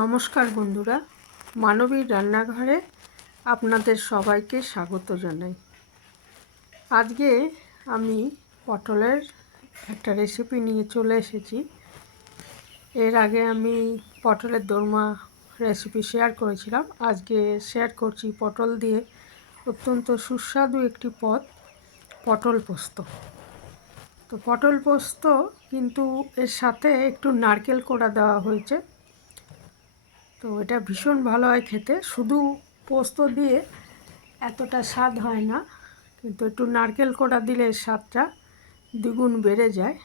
নমস্কার বন্ধুরা, মানবীর রান্নাঘরে আপনাদের সবাইকে স্বাগত জানাই। আজকে আমি পটলের একটা রেসিপি নিয়ে চলে এসেছি। এর আগে আমি পটলের দোরমা রেসিপি শেয়ার করেছিলাম। আজকে শেয়ার করছি পটল দিয়ে অত্যন্ত সুস্বাদু একটি পদ, পটল পোস্ত। তো পটল পোস্ত কিন্তু এর সাথে একটু নারকেল কোড়া দেওয়া হয়েছে। তো এটা ভীষণ ভালো হয় খেতে। শুধু পোস্ত দিয়ে এতটা স্বাদ হয় না, কিন্তু একটু নারকেল কোড়া দিলে স্বাদটা দ্বিগুণ বেড়ে যায়।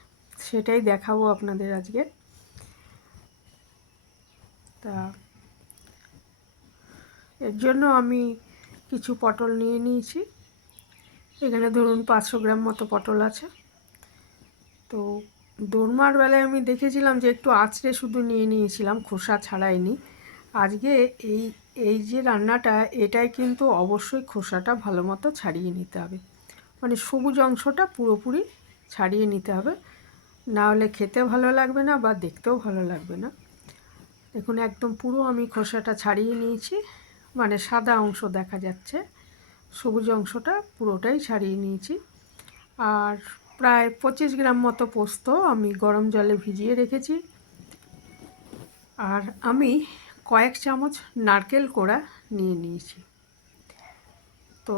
সেটাই দেখাবো আপনাদের আজকে। তা এর জন্য আমি কিছু পটল নিয়ে নিয়েছি। এখানে ধরুন পাঁচশো গ্রাম মতো পটল আছে। তো দোরমার বেলায় আমি দেখেছিলাম যে একটু আঁচড়ে শুধু নিয়ে নিয়েছিলাম, খোসা ছাড়াইনি। আজকে এই এই যে রান্নাটা, এটাই কিন্তু অবশ্যই খোসাটা ভালো মতো ছাড়িয়ে নিতে হবে। মানে সবুজ অংশটা পুরোপুরি ছাড়িয়ে নিতে হবে। না হলে খেতে ভালো লাগবে না বা দেখতেও ভালো লাগবে না। দেখুন, একদম পুরো আমি খোসাটা ছাড়িয়ে নিয়েছি। মানে সাদা অংশ দেখা যাচ্ছে। সবুজ অংশটা পুরোটাই ছাড়িয়ে নিয়েছি। আর প্রায় পঁচিশ গ্রাম মতো পোস্ত আমি গরম জলে ভিজিয়ে রেখেছি। আর আমি কয়েক চামচ নারকেল কোড়া নিয়ে নিয়েছি। তো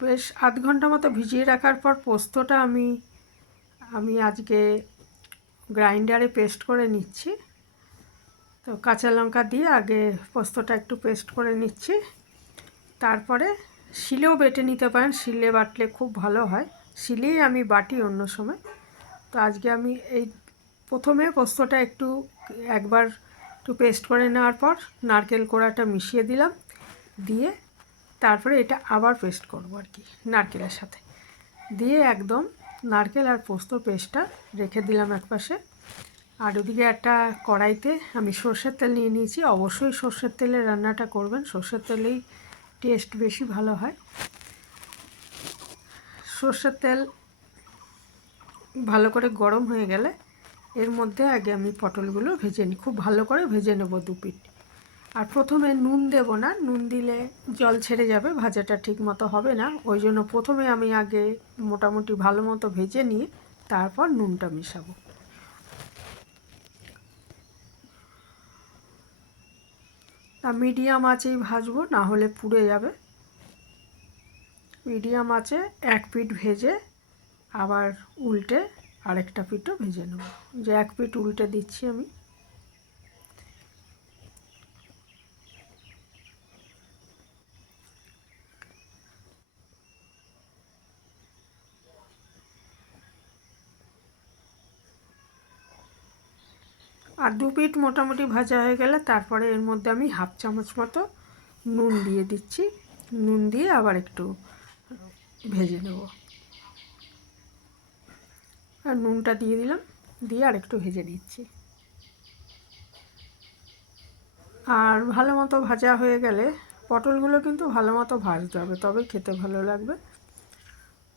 বেশ আধ ঘণ্টা মতো ভিজিয়ে রাখার পর পোস্তটা আমি আমি আজকে গ্রাইন্ডারে পেস্ট করে নিচ্ছি। তো কাঁচা লঙ্কা দিয়ে আগে পোস্তটা একটু পেস্ট করে নিচ্ছি। তারপরে শিলেও বেটে নিতে পারেন, শিলে বাটলে খুব ভালো হয়। শিলেই আমি বাটি অন্য সময়। তো আজকে আমি এই প্রথমে পোস্তটা একটু একবার একটু পেস্ট করে নেওয়ার পর নারকেল কোড়াটা মিশিয়ে দিলাম, দিয়ে তারপরে এটা আবার পেস্ট করব আর কি, নারকেলের সাথে। দিয়ে একদম নারকেল আর পোস্ত পেস্টটা রেখে দিলাম একপাশে। আর ওদিকে একটা কড়াইতে আমি সর্ষের তেল নিয়ে নিয়েছি। অবশ্যই সর্ষের তেলে রান্নাটা করবেন, সর্ষের তেলেই টেস্ট বেশি ভালো হয়। সর্ষের তেল ভালো করে গরম হয়ে গেলে এর মধ্যে আগে আমি পটলগুলো ভেজে নিই খুব ভালো করে ভেজে নেব দু পিঠ। আর প্রথমে নুন দেব না, নুন দিলে জল ছেড়ে যাবে, ভাজাটা ঠিক মতো হবে না। ওই জন্য প্রথমে আমি আগে মোটামুটি ভালো মতো ভেজে নিয়ে তারপর নুনটা মেশাবো। তা মিডিয়াম আঁচেই ভাজবো, না হলে পুড়ে যাবে। মিডিয়াম আঁচে এক পিঠ ভেজে আবার উল্টে আরেকটা পিঠও ভেজে নেব। যে এক পিঠ উল্টে দিচ্ছি আমি। আর দু পিঠ মোটামুটি ভাজা হয়ে গেলে তারপরে এর মধ্যে আমি হাফ চামচ মতো নুন দিয়ে দিচ্ছি। নুন দিয়ে আবার একটু ভেজে নেব। আর নুনটা দিয়ে দিলাম, দিয়ে আর একটু ভেজে নিচ্ছি। আর ভালো মতো ভাজা হয়ে গেলে পটলগুলো কিন্তু ভালো মতো ভাজতে হবে, তবে খেতে ভালো লাগবে।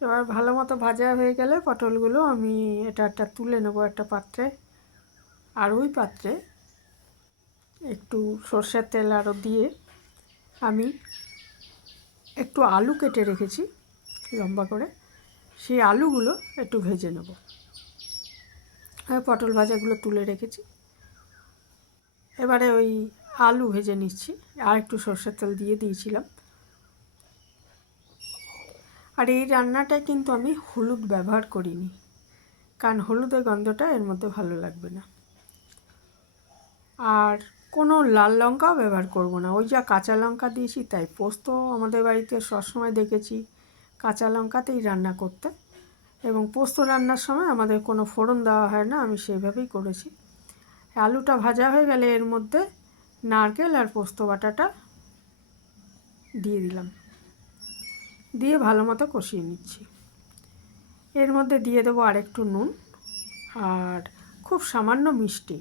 এবার ভালো মতো ভাজা হয়ে গেলে পটলগুলো আমি এটা একটা তুলে নেব একটা পাত্রে, আর ওই পাত্রে একটু সর্ষের তেল আরও দিয়ে আমি একটু আলু কেটে রেখেছি লম্বা করে, সেই আলুগুলো একটু ভেজে নেব। পটল ভাজাগুলো তুলে রেখেছি। এবারে ওই আলু ভেজে নিচ্ছি। আর একটু সর্ষের তেল দিয়ে দিয়েছিলাম। আর এই রান্নাটায় কিন্তু আমি হলুদ ব্যবহার করিনি। কারণ হলুদের গন্ধটা এর মধ্যে ভালো লাগবে না। আর কোনো লাল লঙ্কাও ব্যবহার করব না। ওই যা কাঁচা লঙ্কা দিয়েছি তাই পোস্ত আমাদের বাড়িতে সবসময় দেখেছি। কাঁচা লঙ্কাতেই রান্না করতে। এবং পোস্ত রান্নার সময় আমাদের কোনো ফোড়ন দেওয়া হয় না, আমি সেইভাবেই করেছি। আলুটা ভাজা হয়ে গেলে এর মধ্যে নারকেল আর পোস্ত বাটাটা দিয়ে দিলাম। দিয়ে ভালো মতো কষিয়ে নিচ্ছি। এর মধ্যে দিয়ে দেবো আরেকটু নুন আর খুব সামান্য মিষ্টি।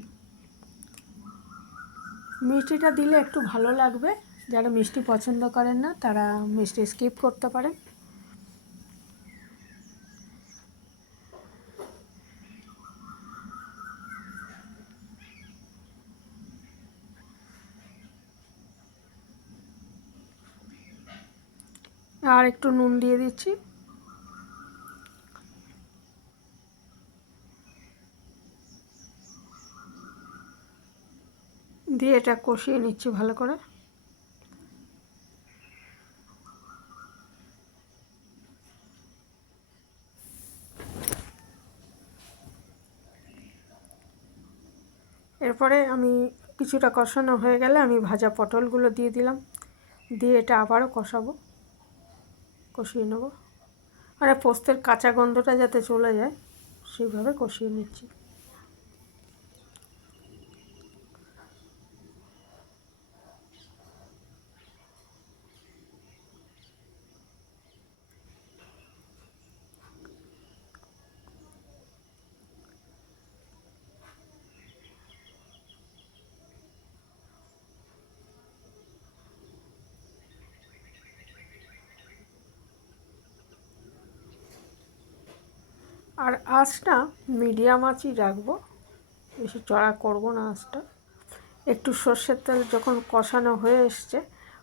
মিষ্টিটা দিলে একটু ভালো লাগবে। যারা মিষ্টি পছন্দ করেন না, তারা মিষ্টি স্কিপ করতে পারেন। আর একটু নুন দিয়ে দিচ্ছি। দিয়ে এটা কষিয়ে নিচ্ছি ভালো করে। এরপরে আমি কিছুটা কষানো হয়ে গেলে আমি ভাজা পটলগুলো দিয়ে দিলাম। দিয়ে এটা আবারও কষাবো। কষিয়ে নেব। আর পোস্তের কাঁচা গন্ধটা যাতে চলে যায় সেইভাবে কষিয়ে নিচ্ছি। আর আঁচটা মিডিয়াম আঁচই রাখব। বেশি চড়া করব না আঁচটা। একটু সর্ষের তেল যখন কষানো হয়ে এসছে,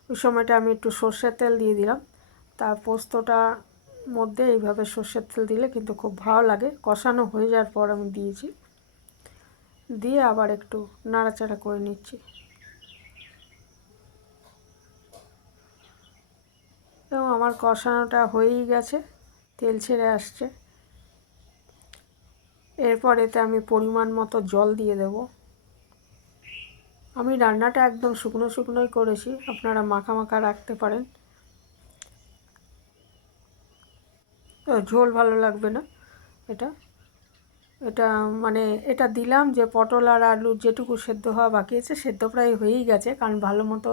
ওই সময়টা আমি একটু সর্ষের তেল দিয়ে দিলাম। তা পোস্তটা মধ্যে এইভাবে সর্ষের তেল দিলে কিন্তু খুব ভালো লাগে। কষানো হয়ে যাওয়ার পর আমি দিয়েছি। দিয়ে আবার একটু নাড়াচাড়া করে নিচ্ছি। এবং আমার কষানোটা হয়েই গেছে, তেল ছেড়ে আসছে। এরপর এতে আমি পরিমাণ মতো জল দিয়ে দেব। আমি রান্নাটা একদম শুকনো শুকনোই করেছি, আপনারা মাখা মাখা রাখতে পারেন। ঝোল ভালো লাগবে না এটা। এটা মানে এটা দিলাম যে পটল আর আলু যেটুকু সেদ্ধ হওয়া বাকি আছে, সেদ্ধ প্রায় হয়েই গেছে, কারণ ভালো মতো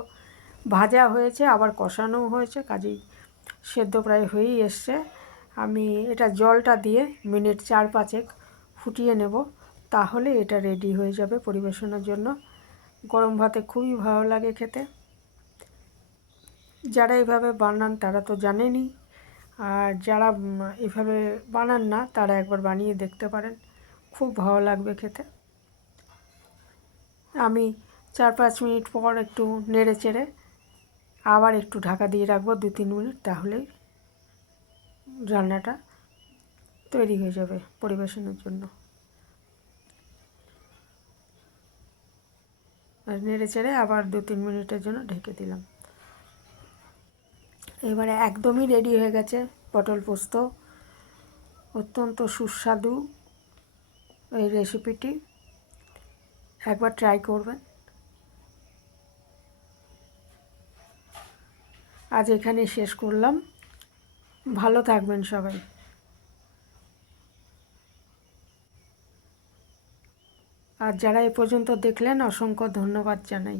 ভাজা হয়েছে, আবার কষানোও হয়েছে, কাজেই সেদ্ধ প্রায় হয়েই এসছে। আমি এটা জলটা দিয়ে মিনিট চার পাঁচেক ফুটিয়ে নেব, তাহলে এটা রেডি হয়ে যাবে পরিবেশনের জন্য। গরম ভাতে খুবই ভালো লাগে খেতে। যারা এভাবে বানান তারা তো জানেনই, আর যারা এভাবে বানান না তারা একবার বানিয়ে দেখতে পারেন। খুব ভালো লাগবে খেতে। আমি চার পাঁচ মিনিট পর একটু নেড়ে চেড়ে আবার একটু ঢাকা দিয়ে রাখব দু তিন মিনিট, তাহলেই রান্নাটা তৈরি হয়ে যাবে পরিবেশনের জন্য। আর নেড়ে চেড়ে আবার দু তিন মিনিটের জন্য ঢেকে দিলাম। এবারে একদমই রেডি হয়ে গেছে পটল পোস্ত। অত্যন্ত সুস্বাদু এই রেসিপিটি একবার ট্রাই করবেন। আজ এখানে শেষ করলাম। ভালো থাকবেন সবাই। আর যারা এ পর্যন্ত দেখলেন অসংখ্য ধন্যবাদ জানাই।